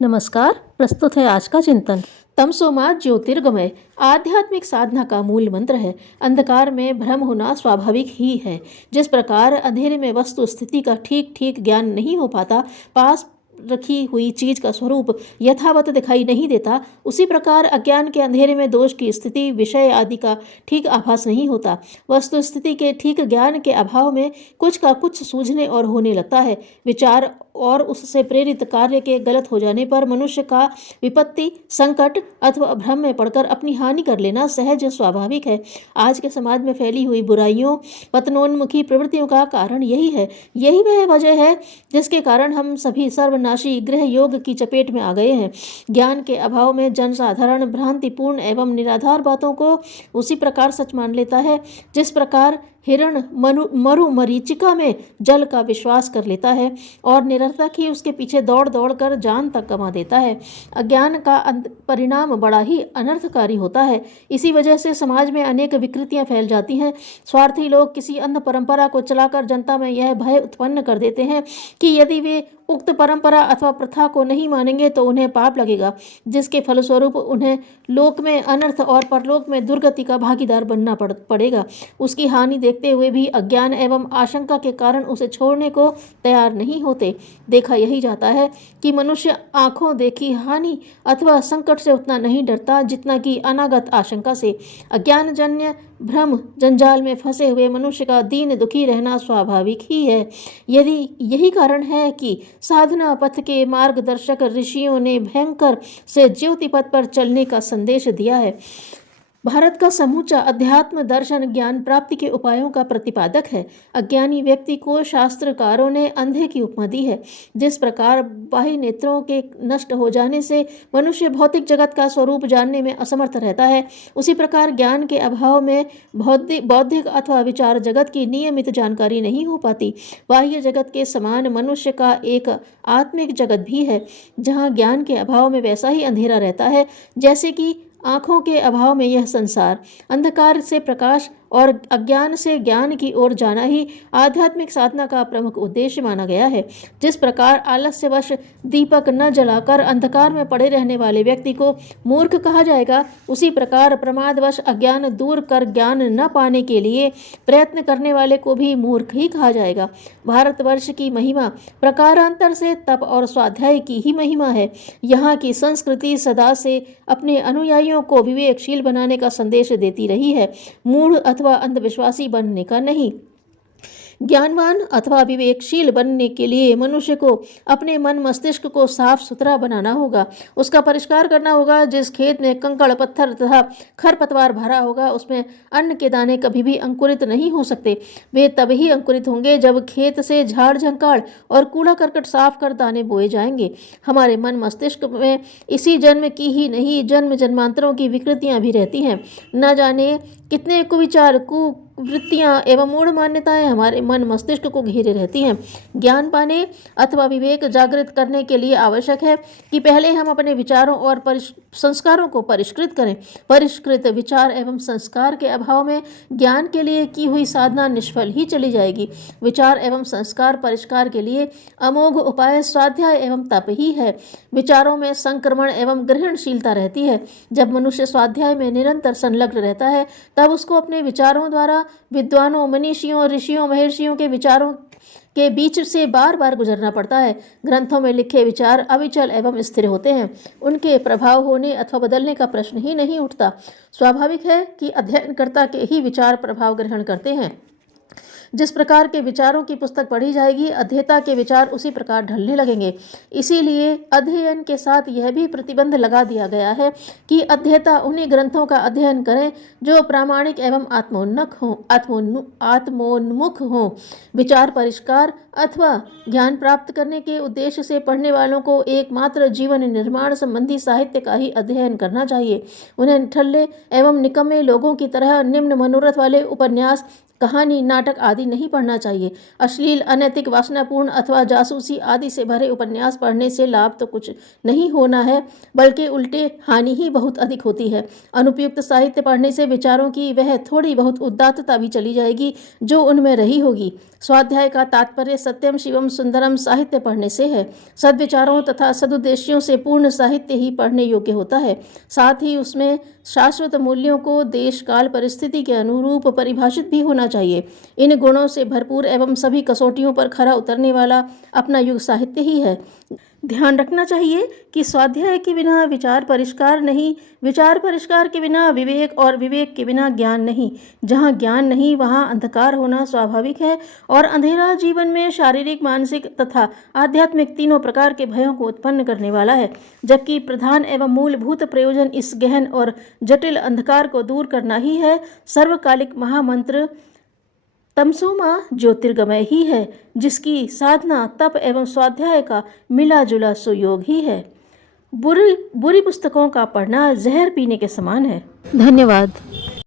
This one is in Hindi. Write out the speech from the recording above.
नमस्कार। प्रस्तुत है आज का चिंतन। तमसो मा ज्योतिर्गमय आध्यात्मिक साधना का मूल मंत्र है। अंधकार में भ्रम होना स्वाभाविक ही है। जिस प्रकार अंधेरे में वस्तु स्थिति का ठीक ठीक ज्ञान नहीं हो पाता, पास रखी हुई चीज का स्वरूप यथावत दिखाई नहीं देता, उसी प्रकार अज्ञान के अंधेरे में दोष की स्थिति, विषय आदि का ठीक आभास नहीं होता। वस्तु स्थिति के ठीक ज्ञान के अभाव में कुछ का कुछ सूझने और होने लगता है। विचार और उससे प्रेरित कार्य के गलत हो जाने पर मनुष्य का विपत्ति, संकट अथवा भ्रम में पड़कर अपनी हानि कर लेना सहज स्वाभाविक है। आज के समाज में फैली हुई बुराइयों, पतनोन्मुखी प्रवृत्तियों का कारण यही है। यही वह वजह है जिसके कारण हम सभी सर्वनाशी गृह योग की चपेट में आ गए हैं। ज्ञान के अभाव में जनसाधारण भ्रांतिपूर्ण एवं निराधार बातों को उसी प्रकार सच मान लेता है जिस प्रकार हिरण मरु मरीचिका में जल का विश्वास कर लेता है और निरर्थक ही उसके पीछे दौड़ दौड़ कर जान तक गंवा देता है। अज्ञान का परिणाम बड़ा ही अनर्थकारी होता है। इसी वजह से समाज में अनेक विकृतियां फैल जाती हैं। स्वार्थी लोग किसी अन्य परंपरा को चलाकर जनता में यह भय उत्पन्न कर देते हैं कि यदि वे उक्त परंपरा अथवा प्रथा को नहीं मानेंगे तो उन्हें पाप लगेगा, जिसके फलस्वरूप उन्हें लोक में अनर्थ और परलोक में दुर्गति का भागीदार बनना पड़ेगा। उसकी हानि देखते हुए भी अज्ञान एवं आशंका के कारण उसे छोड़ने को तैयार नहीं होते। देखा यही जाता है कि मनुष्य आंखों देखी हानि अथवा संकट से उतना नहीं डरता जितना कि अनागत आशंका से। अज्ञानजन्य भ्रम जंजाल में फंसे हुए मनुष्य का दीन दुखी रहना स्वाभाविक ही है। यदि यही कारण है कि साधना पथ के मार्गदर्शक ऋषियों ने भयंकर से ज्योति पथ पर चलने का संदेश दिया है। भारत का समूचा अध्यात्म दर्शन ज्ञान प्राप्ति के उपायों का प्रतिपादक है। अज्ञानी व्यक्ति को शास्त्रकारों ने अंधे की उपमा दी है। जिस प्रकार बाह्य नेत्रों के नष्ट हो जाने से मनुष्य भौतिक जगत का स्वरूप जानने में असमर्थ रहता है, उसी प्रकार ज्ञान के अभाव में बौद्धिक अथवा विचार जगत की नियमित जानकारी नहीं हो पाती। बाह्य जगत के समान मनुष्य का एक आत्मिक जगत भी है, जहाँ ज्ञान के अभाव में वैसा ही अंधेरा रहता है जैसे कि आँखों के अभाव में यह संसार। अंधकार से प्रकाश और अज्ञान से ज्ञान की ओर जाना ही आध्यात्मिक साधना का प्रमुख उद्देश्य माना गया है। जिस प्रकार आलस्यवश दीपक न जलाकर अंधकार में पड़े रहने वाले व्यक्ति को मूर्ख कहा जाएगा, उसी प्रकार प्रमादवश अज्ञान दूर कर ज्ञान न पाने के लिए प्रयत्न करने वाले को भी मूर्ख ही कहा जाएगा। भारतवर्ष की महिमा प्रकारांतर से तप और स्वाध्याय की ही महिमा है। यहाँ की संस्कृति सदा से अपने अनुयायियों को विवेकशील बनाने का संदेश देती रही है, मूढ़ अथवा अंधविश्वासी बनने का नहीं। ज्ञानवान अथवा विवेकशील बनने के लिए मनुष्य को अपने मन मस्तिष्क को साफ सुथरा बनाना होगा, उसका परिष्कार करना होगा। जिस खेत में कंकड़ पत्थर तथा खरपतवार भरा होगा उसमें अन्न के दाने कभी भी अंकुरित नहीं हो सकते। वे तभी अंकुरित होंगे जब खेत से झाड़ झंकाड़ और कूड़ा करकट साफ कर दाने बोए जाएंगे। हमारे मन मस्तिष्क में इसी जन्म की ही नहीं जन्म जन्मांतरों की विकृतियां भी रहती हैं। न जाने कितने कुविचार, कुवृत्तियां एवं मूढ़ मान्यताएं हमारे मन मस्तिष्क को घेरे रहती हैं। ज्ञान पाने अथवा विवेक जागृत करने के लिए आवश्यक है कि पहले हम अपने विचारों और संस्कारों को परिष्कृत करें। परिष्कृत विचार एवं संस्कार के अभाव में ज्ञान के लिए की हुई साधना निष्फल ही चली जाएगी। विचार एवं संस्कार परिष्कार के लिए अमोघ उपाय स्वाध्याय एवं तप ही है। विचारों में संक्रमण एवं ग्रहणशीलता रहती है। जब मनुष्य स्वाध्याय में निरंतर संलग्न रहता है तब उसको अपने विचारों द्वारा विद्वानों, मनीषियों, ऋषियों, महर्षियों के विचारों के बीच से बार बार गुजरना पड़ता है। ग्रंथों में लिखे विचार अविचल एवं स्थिर होते हैं, उनके प्रभाव होने अथवा बदलने का प्रश्न ही नहीं उठता। स्वाभाविक है कि अध्ययनकर्ता के ही विचार प्रभाव ग्रहण करते हैं। जिस प्रकार के विचारों की पुस्तक पढ़ी जाएगी, अध्येता के विचार उसी प्रकार ढलने लगेंगे। इसीलिए अध्ययन के साथ यह भी प्रतिबंध लगा दिया गया है कि अध्येता उन्हीं ग्रंथों का अध्ययन करें जो प्रामाणिक एवं आत्मोन्मुख हों। विचार परिष्कार अथवा ज्ञान प्राप्त करने के उद्देश्य से पढ़ने वालों को एकमात्र जीवन निर्माण संबंधी साहित्य का ही अध्ययन करना चाहिए। उन्हें ठल्ले एवं निकम्मे लोगों की तरह निम्न मनोरथ वाले उपन्यास कहानी, नाटक आदि नहीं पढ़ना चाहिए। अश्लील, अनैतिक, वासनापूर्ण अथवा जासूसी आदि से भरे उपन्यास पढ़ने से लाभ तो कुछ नहीं होना है, बल्कि उल्टे हानि ही बहुत अधिक होती है। अनुपयुक्त साहित्य पढ़ने से विचारों की वह थोड़ी बहुत उदात्तता भी चली जाएगी जो उनमें रही होगी। स्वाध्याय का तात्पर्य सत्यम शिवम सुंदरम साहित्य पढ़ने से है। सद्विचारों तथा सदुद्देश्यों से पूर्ण साहित्य ही पढ़ने योग्य होता है। साथ ही उसमें शाश्वत मूल्यों को देश काल परिस्थिति के अनुरूप परिभाषित भी होना चाहिए। इन गुणों से भरपूर एवं सभी कसौटियों पर खरा उतरने वाला अपना युग साहित्य ही है। ध्यान रखना चाहिए कि स्वाध्याय के बिना विचार परिष्कार नहीं, विचार परिष्कार के बिना विवेक और विवेक के बिना ज्ञान नहीं। जहाँ ज्ञान नहीं वहाँ अंधकार होना स्वाभाविक है और अंधेरा जीवन में शारीरिक, मानसिक तथा आध्यात्मिक तीनों प्रकार के भयों को उत्पन्न करने वाला है। जबकि प्रधान एवं मूलभूत प्रयोजन इस गहन और जटिल अंधकार को दूर करना ही है। सर्वकालिक महामंत्र तमसो मां ज्योतिर्गमय ही है, जिसकी साधना तप एवं स्वाध्याय का मिला जुला सुयोग ही है। बुरी पुस्तकों का पढ़ना जहर पीने के समान है। धन्यवाद।